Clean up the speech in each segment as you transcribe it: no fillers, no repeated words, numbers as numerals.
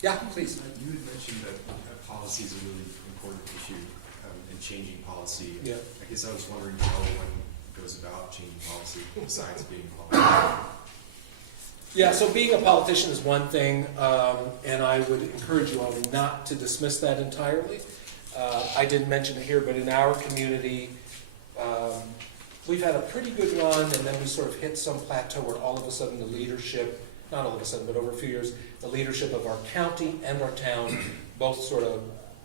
Yeah, please. You had mentioned that policy is a really important issue in changing policy. Yeah. I guess I was wondering how one goes about changing policy besides being a politician. Yeah, so being a politician is one thing, and I would encourage you all not to dismiss that entirely. I didn't mention it here, but in our community, we've had a pretty good run, and then we sort of hit some plateau where all of a sudden the leadership, not all of a sudden, but over a few years, the leadership of our county and our town both sort of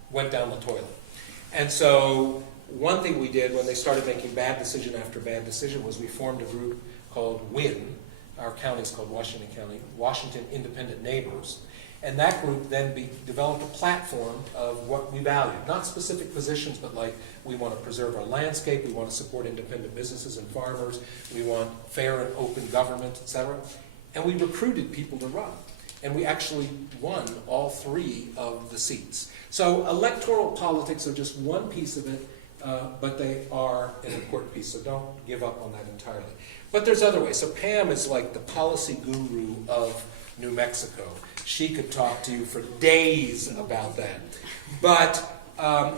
went down the toilet. And so one thing we did when they started making bad decision after bad decision was we formed a group called WIN. Our county is called Washington County, Washington Independent Neighbors. And that group then developed a platform of what we value. Not specific positions, but like we want to preserve our landscape, we want to support independent businesses and farmers, we want fair and open government, etc. And we recruited people to run. And we actually won all 3 of the seats. So electoral politics are just one piece of it, but they are an important piece, so don't give up on that entirely. But there's other ways. So Pam is like the policy guru of New Mexico. She could talk to you for days about that. But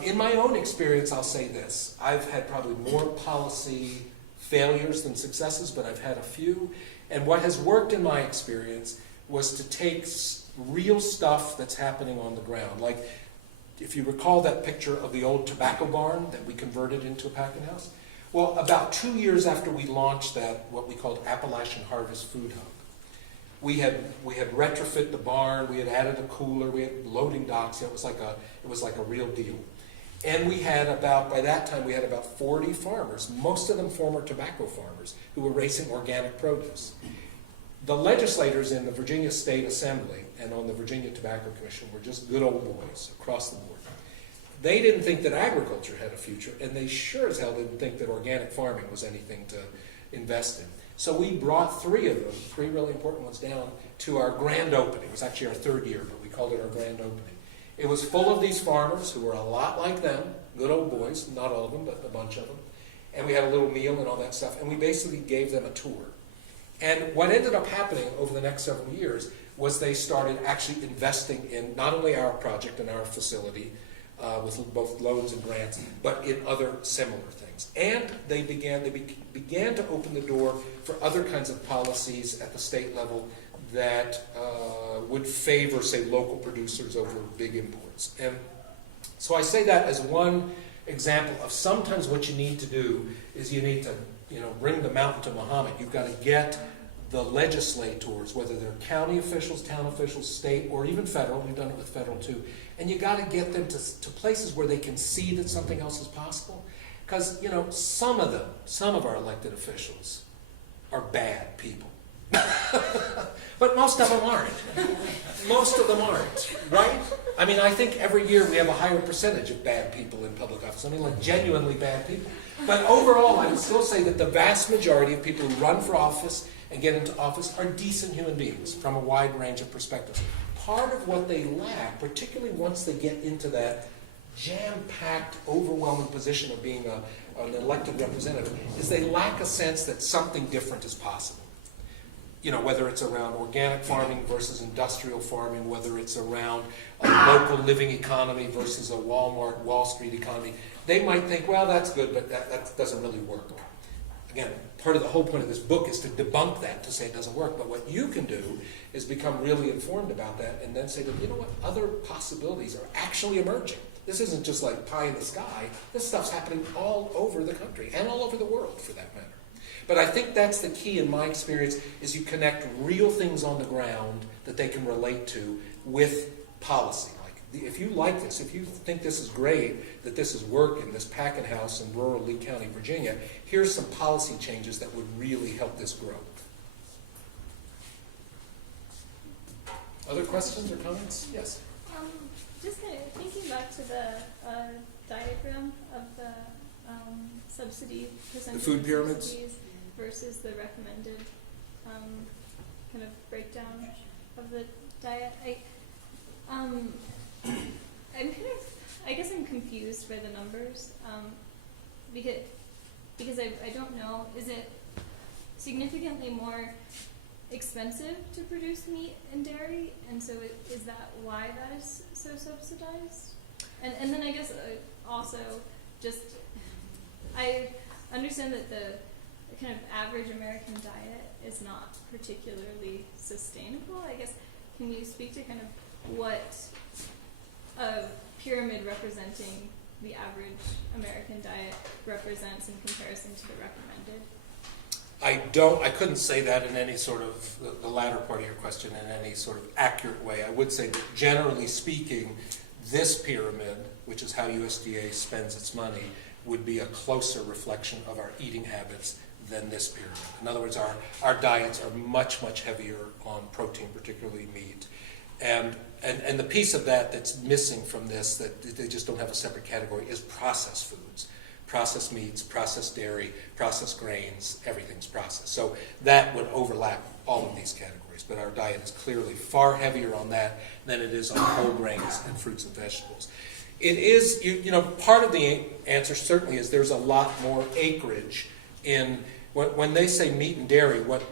in my own experience, I'll say this. I've had probably more policy failures than successes, but I've had a few. And what has worked in my experience was to take real stuff that's happening on the ground. Like, if you recall that picture of the old tobacco barn that we converted into a packing house, well, about 2 years after we launched that, what we called Appalachian Harvest Food Hub, we had retrofit the barn, we had added a cooler, we had loading docks. It was like a real deal. And we had by that time we had about 40 farmers, most of them former tobacco farmers, who were raising organic produce. The legislators in the Virginia State Assembly and on the Virginia Tobacco Commission were just good old boys across the board. They didn't think that agriculture had a future, and they sure as hell didn't think that organic farming was anything to invest in. So we brought 3 of them, 3 really important ones, down to our grand opening. It was actually our 3rd year, but we called it our grand opening. It was full of these farmers who were a lot like them, good old boys, not all of them, but a bunch of them. And we had a little meal and all that stuff, and we basically gave them a tour. And what ended up happening over the next several years was they started actually investing in not only our project and our facility, with both loans and grants, but in other similar things. And they began to open the door for other kinds of policies at the state level that would favor, say, local producers over big imports. And so I say that as one example of sometimes what you need to do is you need to, bring the mountain to Muhammad. You've got to get the legislators, whether they're county officials, town officials, state, or even federal. We've done it with federal too. And you got to get them to places where they can see that something else is possible. Because, some of our elected officials are bad people. But most of them aren't. Most of them aren't, right? I mean, I think every year we have a higher percentage of bad people in public office. I mean, like genuinely bad people. But overall, I would still say that the vast majority of people who run for office and get into office are decent human beings from a wide range of perspectives. Part of what they lack, particularly once they get into that jam-packed, overwhelming position of being an elected representative, is they lack a sense that something different is possible. Whether it's around organic farming versus industrial farming, whether it's around a local living economy versus a Walmart, Wall Street economy, they might think, well, that's good, but that doesn't really work. Again, part of the whole point of this book is to debunk that, to say it doesn't work. But what you can do is become really informed about that and then say that, you know what, other possibilities are actually emerging. This isn't just like pie in the sky. This stuff's happening all over the country and all over the world, for that matter. But I think that's the key in my experience, is you connect real things on the ground that they can relate to with policy. Like, if you like this, if you think this is great, that this is working, this packing house in rural Lee County, Virginia, here's some policy changes that would really help this grow. Other questions or comments? Yes? Just kind of thinking back to the diagram of the subsidy percentage, The food pyramids? versus the recommended kind of breakdown of the diet. I guess I'm confused by the numbers because I don't know. Is it significantly more expensive to produce meat and dairy, and so is that why that is so subsidized? And then I guess also just I understand that the kind of average American diet is not particularly sustainable. I guess, can you speak to kind of what a pyramid representing the average American diet represents in comparison to the recommended? I couldn't say that in any sort of, the latter part of your question, in any sort of accurate way. I would say that generally speaking, this pyramid, which is how USDA spends its money, would be a closer reflection of our eating habits than this pyramid. In other words, our diets are much, much heavier on protein, particularly meat. And the piece of that that's missing from this, that they just don't have a separate category, is processed foods. Processed meats, processed dairy, processed grains, everything's processed. So that would overlap all of these categories, but our diet is clearly far heavier on that than it is on whole grains and fruits and vegetables. It is, part of the answer certainly is there's a lot more acreage in, when they say meat and dairy, what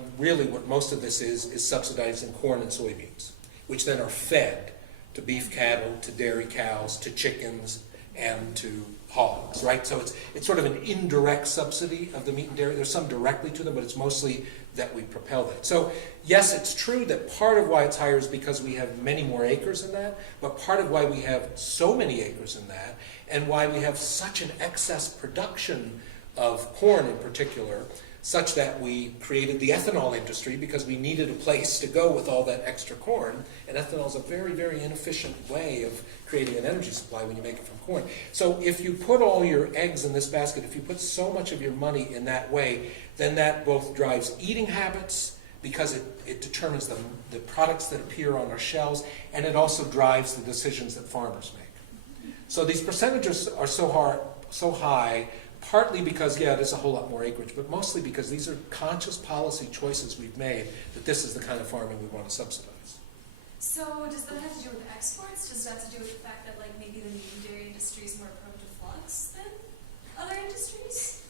most of this is subsidizing corn and soybeans, which then are fed to beef cattle, to dairy cows, to chickens, and to hogs, right? So it's sort of an indirect subsidy of the meat and dairy. There's some directly to them, but it's mostly that we propel that. So yes, it's true that part of why it's higher is because we have many more acres in that, but part of why we have so many acres in that, and why we have such an excess production of corn in particular, such that we created the ethanol industry because we needed a place to go with all that extra corn. And ethanol is a very, very inefficient way of creating an energy supply when you make it from corn. So if you put all your eggs in this basket, if you put so much of your money in that way, then that both drives eating habits because it determines the products that appear on our shelves, and it also drives the decisions that farmers make. So these percentages are so high, partly because, it is a whole lot more acreage, but mostly because these are conscious policy choices we've made that this is the kind of farming we want to subsidize. So does that have to do with exports? Does that have to do with the fact that maybe the meat and dairy industry is more prone to flux than other industries?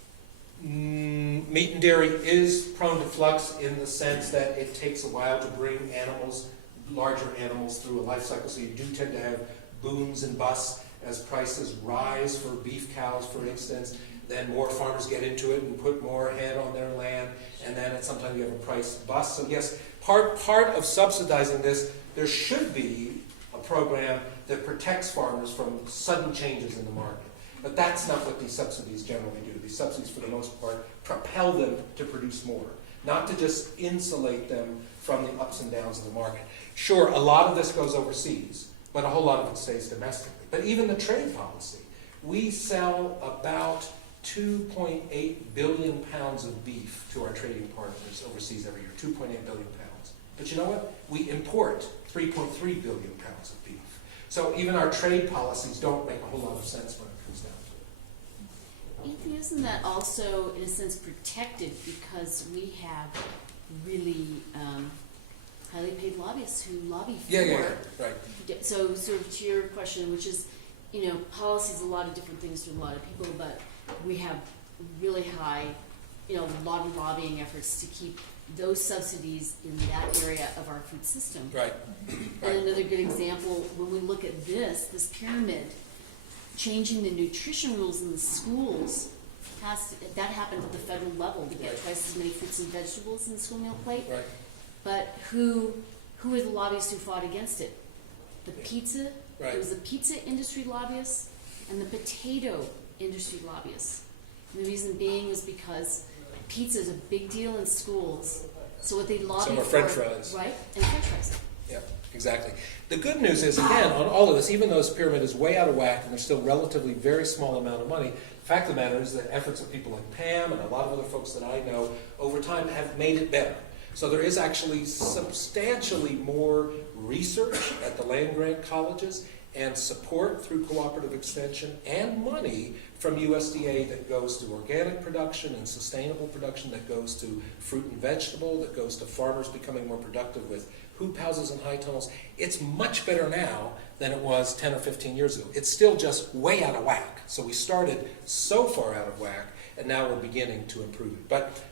Meat and dairy is prone to flux in the sense that it takes a while to bring larger animals through a life cycle, so you do tend to have booms and busts as prices rise for beef cows, for instance. Then more farmers get into it and put more head on their land, and then at some time you have a price bust. So yes, part of subsidizing this, there should be a program that protects farmers from sudden changes in the market. But that's not what these subsidies generally do. These subsidies, for the most part, propel them to produce more, not to just insulate them from the ups and downs of the market. Sure, a lot of this goes overseas, but a whole lot of it stays domestically. But even the trade policy, we sell about 2.8 billion pounds of beef to our trading partners overseas every year, 2.8 billion pounds. But you know what? We import 3.3 billion pounds of beef. So even our trade policies don't make a whole lot of sense when it comes down to it. Anthony, isn't that also, in a sense, protected because we have really highly paid lobbyists who lobby for right. So sort of to your question, which is, policy is a lot of different things to a lot of people, but we have really high, a lot of lobbying efforts to keep those subsidies in that area of our food system. Right. And another good example, when we look at this pyramid, changing the nutrition rules in the schools, that happened at the federal level to get twice as many fruits and vegetables in the school meal plate. Right. But who are the lobbyists who fought against it? The pizza. Right. It was the pizza industry lobbyists and the potato industry lobbyists. And the reason being was because pizza is a big deal in schools. So what they lobbied for, French fries. right? And French fries. Yeah, exactly. The good news is, again, on all of this, even though this pyramid is way out of whack and there's still relatively very small amount of money, the fact of the matter is that efforts of people like Pam and a lot of other folks that I know over time have made it better. So there is actually substantially more research at the land-grant colleges and support through cooperative extension and money from USDA that goes to organic production and sustainable production, that goes to fruit and vegetable, that goes to farmers becoming more productive with hoop houses and high tunnels. It's much better now than it was 10 or 15 years ago. It's still just way out of whack. So we started so far out of whack, and now we're beginning to improve it.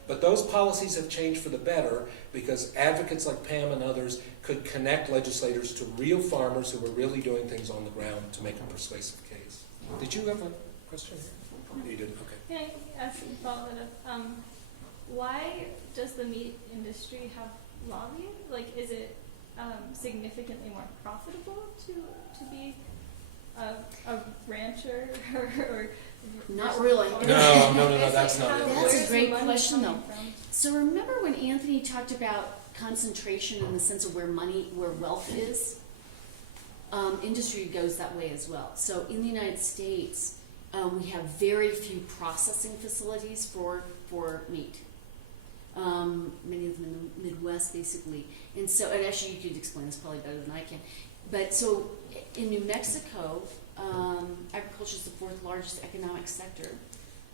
But those policies have changed for the better because advocates like Pam and others could connect legislators to real farmers who were really doing things on the ground to make a persuasive case. Did you have a question here? You did, okay. Can I ask you follow that up? Why does the meat industry have lobbying? Like, is it significantly more profitable to be a rancher or Not really. No, that's not it. That's a Where's great the money question, coming though. from? So remember when Anthony talked about concentration in the sense of where wealth is? Industry goes that way as well. So in the United States, we have very few processing facilities for meat. Many of them in the Midwest, basically. And so, and actually you could explain this probably better than I can. But so in New Mexico, agriculture is the fourth largest economic sector.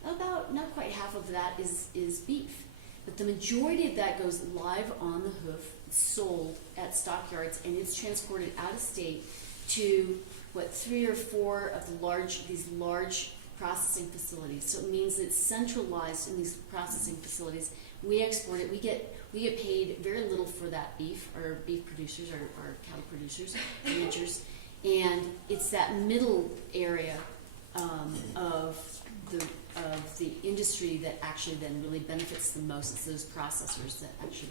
About, not quite half of that is beef. But the majority of that goes live on the hoof, sold at stockyards, and it's transported out of state to, 3 or 4 of these large processing facilities. So it means it's centralized in these processing facilities. We export it. We get paid very little for that beef, our beef producers, our cattle producers, ranchers, and it's that middle area of the industry that actually then really benefits the most. It's those processors that actually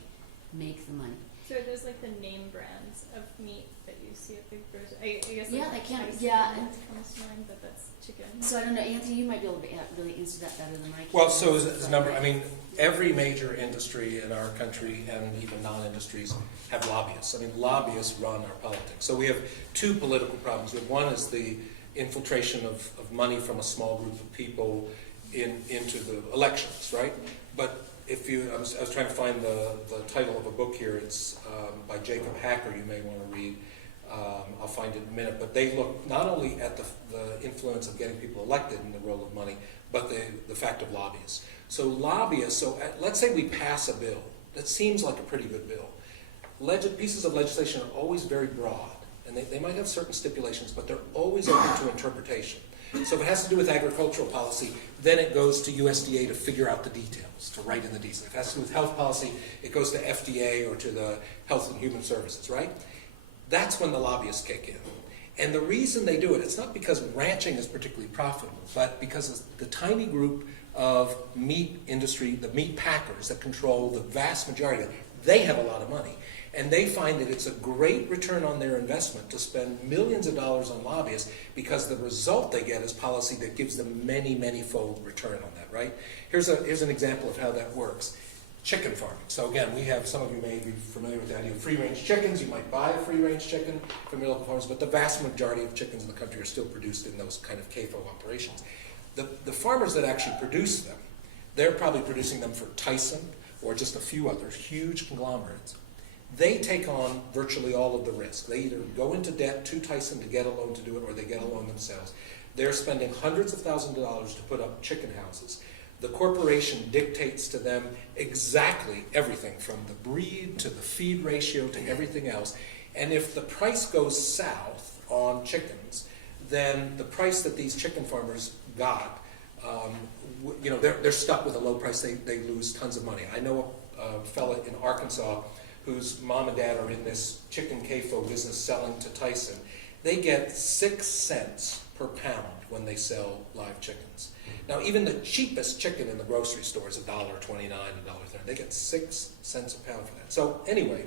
make the money. So there's like the name brands of meat that you see at the grocery. I guess Yeah, like they can. Tyson Yeah, comes to mind, but that's chicken. So I don't know, Anthony, you might be able to really answer that better than I can. Well, so is number, I mean, every major industry in our country and even non-industries have lobbyists. I mean, lobbyists run our politics. So we have 2 political problems. One is the infiltration of money from a small group of people into the elections, right? But if you, I was trying to find the title of a book here. It's by Jacob Hacker. You may want to read. I'll find it in a minute. But they look not only at the influence of getting people elected in the role of money, but the fact of lobbyists. So lobbyists. So let's say we pass a bill that seems like a pretty good bill. Pieces of legislation are always very broad, and they might have certain stipulations, but they're always open to interpretation. So if it has to do with agricultural policy, then it goes to USDA to figure out the details, to write in the details. If it has to do with health policy, it goes to FDA or to the Health and Human Services, right? That's when the lobbyists kick in. And the reason they do it, it's not because ranching is particularly profitable, but because the tiny group of meat industry, the meat packers that control the vast majority of it, they have a lot of money. And they find that it's a great return on their investment to spend millions of dollars on lobbyists because the result they get is policy that gives them many, many-fold return on that, right? Here's an example of how that works. Chicken farming. So again, we have, some of you may be familiar with the idea of free-range chickens. You might buy a free-range chicken from your local farmers, but the vast majority of chickens in the country are still produced in those kind of CAFO operations. The farmers that actually produce them, they're probably producing them for Tyson or just a few others, huge conglomerates. They take on virtually all of the risk. They either go into debt to Tyson to get a loan to do it, or they get a loan themselves. They're spending hundreds of thousands of dollars to put up chicken houses. The corporation dictates to them exactly everything from the breed to the feed ratio to everything else. And if the price goes south on chickens, then the price that these chicken farmers got, they're stuck with a low price. They lose tons of money. I know a fella in Arkansas whose mom and dad are in this chicken CAFO business selling to Tyson. They get 6 cents per pound when they sell live chickens. Now, even the cheapest chicken in the grocery store is $1.29, $1.30. They get 6 cents a pound for that. So anyway,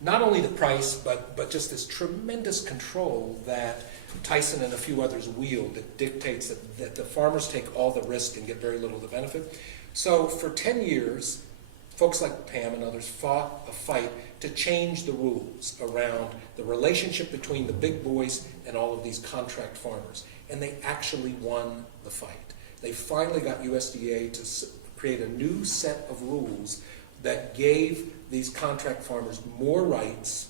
not only the price, but just this tremendous control that Tyson and a few others wield that dictates that the farmers take all the risk and get very little of the benefit. So for 10 years, folks like Pam and others fought a fight to change the rules around the relationship between the big boys and all of these contract farmers. And they actually won the fight. They finally got USDA to create a new set of rules that gave these contract farmers more rights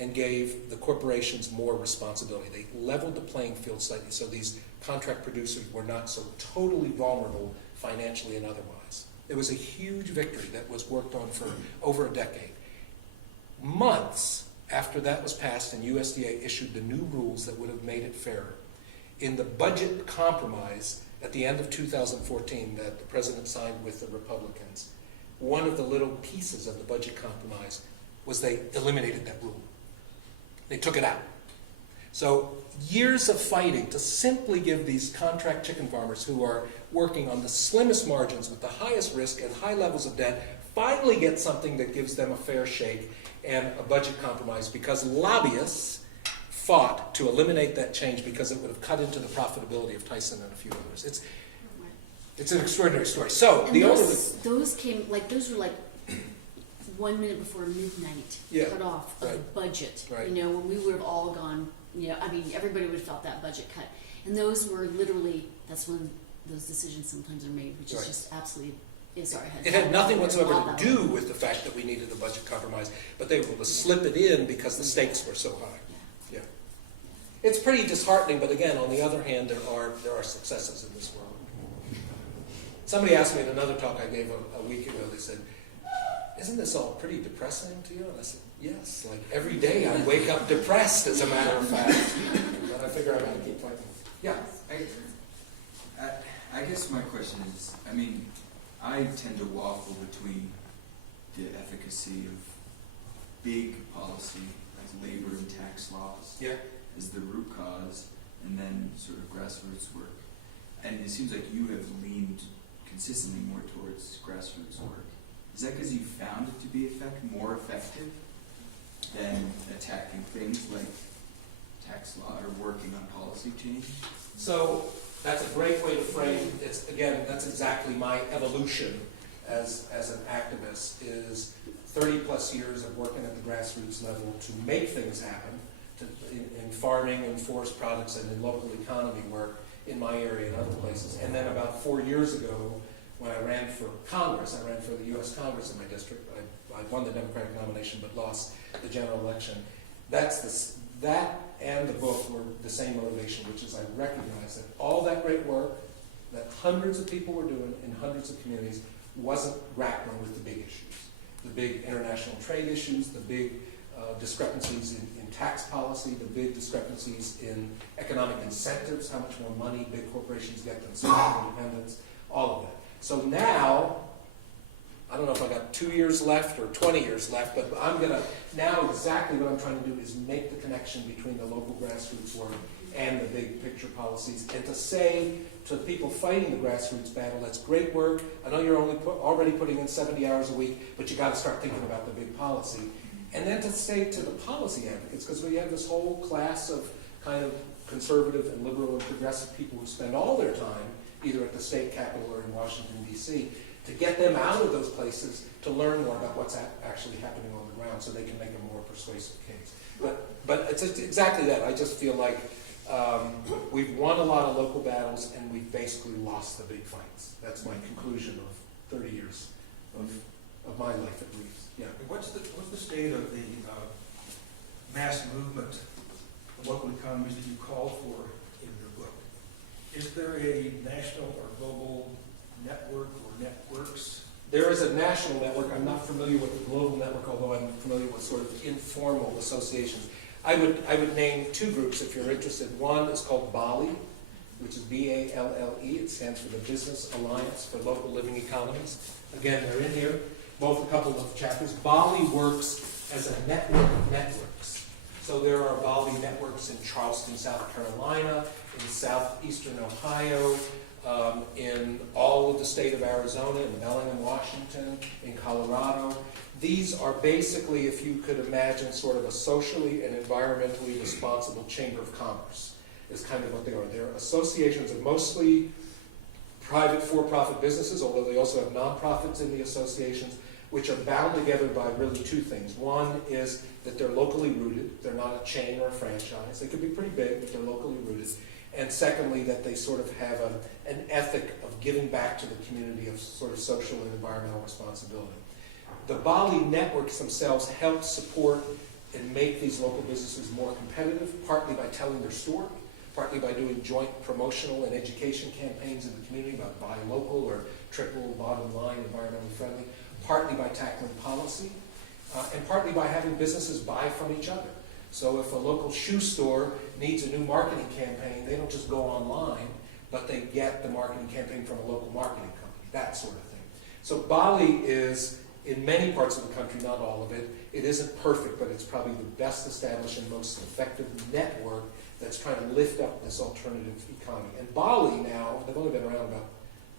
and gave the corporations more responsibility. They leveled the playing field slightly so these contract producers were not so totally vulnerable financially and otherwise. It was a huge victory that was worked on for over a decade. Months after that was passed and USDA issued the new rules that would have made it fairer, in the budget compromise, at the end of 2014 that the president signed with the Republicans, one of the little pieces of the budget compromise was they eliminated that rule. They took it out. So years of fighting to simply give these contract chicken farmers who are working on the slimmest margins with the highest risk and high levels of debt finally get something that gives them a fair shake and a budget compromise, because lobbyists fought to eliminate that change because it would have cut into the profitability of Tyson and a few others. It's an extraordinary story. So And the owner, those came, like, those were like 1 minute before midnight, Yeah, cut off of the right, budget. right. You know, when we would have all gone, you know, I mean, everybody would have felt that budget cut. And those were literally, that's when those decisions sometimes are made, which is Right. just absolutely, sorry. it had nothing whatsoever All to that do with the fact that we needed a budget compromise, but they were able to slip it in because the stakes were so high. Yeah. Yeah. It's pretty disheartening, but again, on the other hand, there are successes in this world. Somebody asked me in another talk I gave a week ago, they said, isn't this all pretty depressing to you? And I said, yes, like every day I wake up depressed, as a matter of fact. But I figure I gotta keep fighting. Yeah. I guess my question is, I mean, I tend to waffle between the efficacy of big policy, like labor and tax laws, Yeah. as the root cause, and then sort of grassroots work. And it seems like you have leaned consistently more towards grassroots work. Is that because you found it to be more effective than attacking things like tax law or working on policy change? So that's a great way to frame, that's exactly my evolution as an activist, is 30 plus years of working at the grassroots level to make things happen in farming and forest products and in local economy work in my area and other places. And then about 4 years ago, when I ran for Congress, I ran for the U.S. Congress in my district. I won the Democratic nomination but lost the general election. That and the book were the same motivation, which is I recognize that all that great work that hundreds of people were doing in hundreds of communities wasn't grappling with the big issues, the big international trade issues, the big discrepancies in tax policy, the big discrepancies in economic incentives, how much more money big corporations get than small independents, all of that. So now, I don't know if I got 2 years left or 20 years left, but now exactly what I'm trying to do is make the connection between the local grassroots work and the big picture policies, and to say to the people fighting the grassroots battle, that's great work. I know you're already putting in 70 hours a week, but you got to start thinking about the big policy. And then to say to the policy advocates, because we have this whole class of kind of conservative and liberal and progressive people who spend all their time either at the state capitol or in Washington, D.C., to get them out of those places to learn more about what's actually happening on the ground so they can make a more persuasive case. But it's exactly that. I just feel like we've won a lot of local battles and we've basically lost the big fights. That's my conclusion of 30 years of my life at least. Yeah. What's the state of the mass movement of local economies that you call for in your book? Is there a national or global network or networks? There is a national network. I'm not familiar with the global network, although I'm familiar with sort of informal associations. I would name two groups if you're interested. One is called BALLE, which is B-A-L-L-E. It stands for the Business Alliance for Local Living Economies. Again, they're in here, both a couple of chapters. BALLE works as a network of networks. So there are BALLE networks in Charleston, South Carolina, in southeastern Ohio, in all of the state of Arizona, in Bellingham, Washington, in Colorado. These are basically, if you could imagine, sort of a socially and environmentally responsible chamber of commerce, is kind of what they are. They're associations of mostly private for-profit businesses, although they also have nonprofits in the associations, which are bound together by really two things. One is that they're locally rooted. They're not a chain or a franchise. They could be pretty big, but they're locally rooted. And secondly, that they sort of have an ethic of giving back to the community of sort of social and environmental responsibility. The BALLE networks themselves help support and make these local businesses more competitive, partly by telling their story, partly by doing joint promotional and education campaigns in the community about buy local or triple bottom line, environmentally friendly, partly by tackling policy, and partly by having businesses buy from each other. So if a local shoe store needs a new marketing campaign, they don't just go online. but they get the marketing campaign from a local marketing company, that sort of thing. So Bali is, in many parts of the country, not all of it, it isn't perfect, but it's probably the best established and most effective network that's trying to lift up this alternative economy. And Bali now, they've only been around about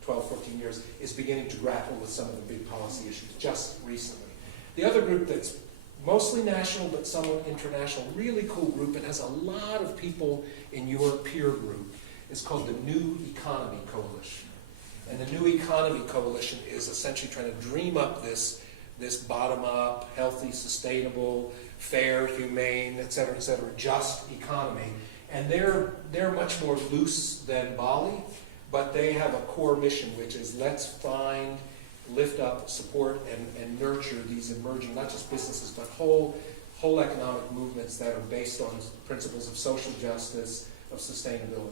12, 14 years, is beginning to grapple with some of the big policy issues just recently. The other group that's mostly national but somewhat international, really cool group, and has a lot of people in your peer group, is called the New Economy Coalition. And the New Economy Coalition is essentially trying to dream up this bottom-up, healthy, sustainable, fair, humane, et cetera, just economy. And they're much more loose than Bali, but they have a core mission, which is let's find, lift up, support, and nurture these emerging, not just businesses, but whole economic movements that are based on principles of social justice, of sustainability.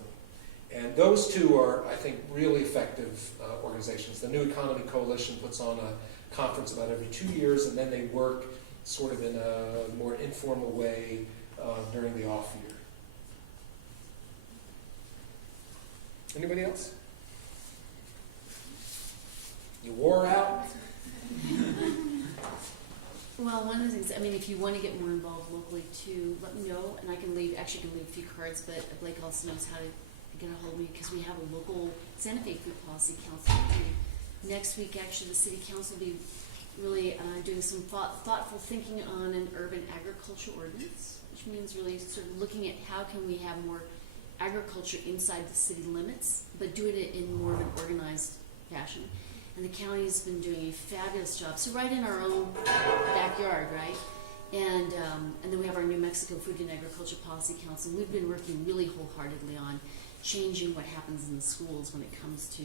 And those two are, I think, really effective organizations. The New Economy Coalition puts on a conference about every 2 years, and then they work sort of in a more informal way during the off year. Anybody else? You wore out? Well, one of the things, I mean, if you want to get more involved locally too, let me know, and I can leave a few cards, but Blake also knows how to get a hold of me, because we have a local Santa Fe Food Policy Council meeting. Next week, actually, the City Council will be really doing some thoughtful thinking on an urban agriculture ordinance, which means really sort of looking at how can we have more agriculture inside the city limits, but doing it in more of an organized fashion. And the county's been doing a fabulous job. So right in our own backyard, right? And then we have our New Mexico Food and Agriculture Policy Council. We've been working really wholeheartedly on changing what happens in the schools when it comes to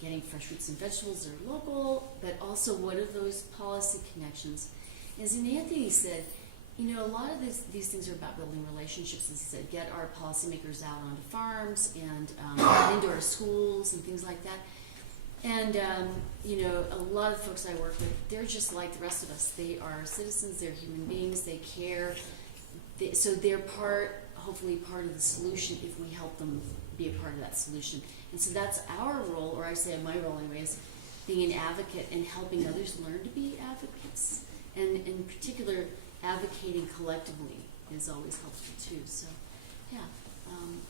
getting fresh fruits and vegetables that are local, but also what are those policy connections? As Anthony said, you know, a lot of these things are about building relationships, as he said, get our policymakers out onto farms and into our schools and things like that. And, you know, a lot of folks I work with, they're just like the rest of us. They are citizens, they're human beings, they care. So they're hopefully part of the solution if we help them be a part of that solution. And so that's our role, or I say my role anyway, is being an advocate and helping others learn to be advocates. And in particular, advocating collectively is always helpful too. So, yeah,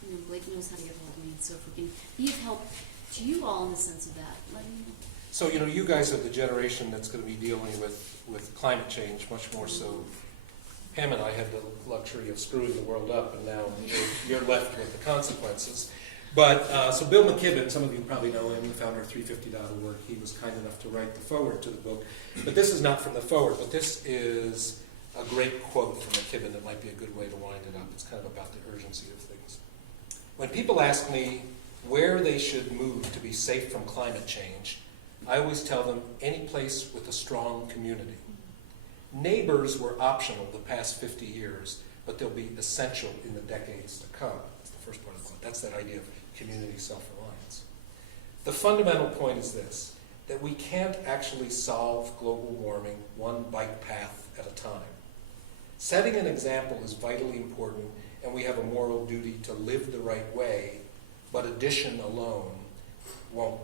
you know, Blake knows how to get hold of me. And so if we can be of help to you all in the sense of that, let me know. So, you know, you guys are the generation that's going to be dealing with climate change much more so. Pam and I had the luxury of screwing the world up, and now you're left with the consequences. But, so Bill McKibben, some of you probably know him, the founder of 350.org, he was kind enough to write the foreword to the book. But this is not from the foreword, but this is a great quote from McKibben that might be a good way to wind it up. It's kind of about the urgency of things. When people ask me where they should move to be safe from climate change, I always tell them any place with a strong community. Neighbors were optional the past 50 years, but they'll be essential in the decades to come. That's the first part of the quote. That's that idea of community self-reliance. The fundamental point is this, that we can't actually solve global warming one bike path at a time. Setting an example is vitally important, and we have a moral duty to live the right way, but addition alone won't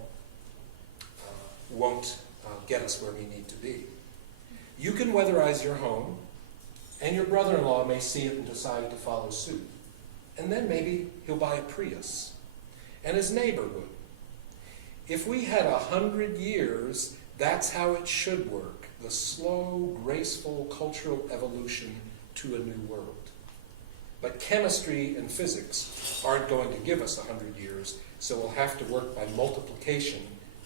get us where we need to be. You can weatherize your home, and your brother-in-law may see it and decide to follow suit. And then maybe he'll buy a Prius, and his neighbor would. If we had 100 years, that's how it should work, the slow, graceful cultural evolution to a new world. But chemistry and physics aren't going to give us 100 years, so we'll have to work by multiplication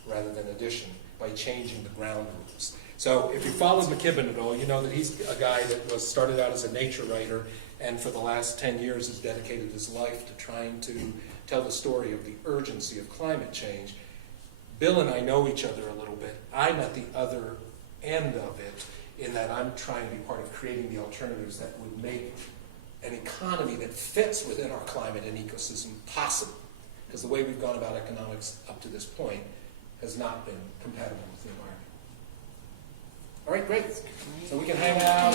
rather than addition, by changing the ground rules. So if you followed McKibben at all, you know that he's a guy that started out as a nature writer, and for the last 10 years has dedicated his life to trying to tell the story of the urgency of climate change. Bill and I know each other a little bit. I'm at the other end of it, in that I'm trying to be part of creating the alternatives that would make an economy that fits within our climate and ecosystem possible. Because the way we've gone about economics up to this point has not been compatible with the environment. All right, great. So we can hang out.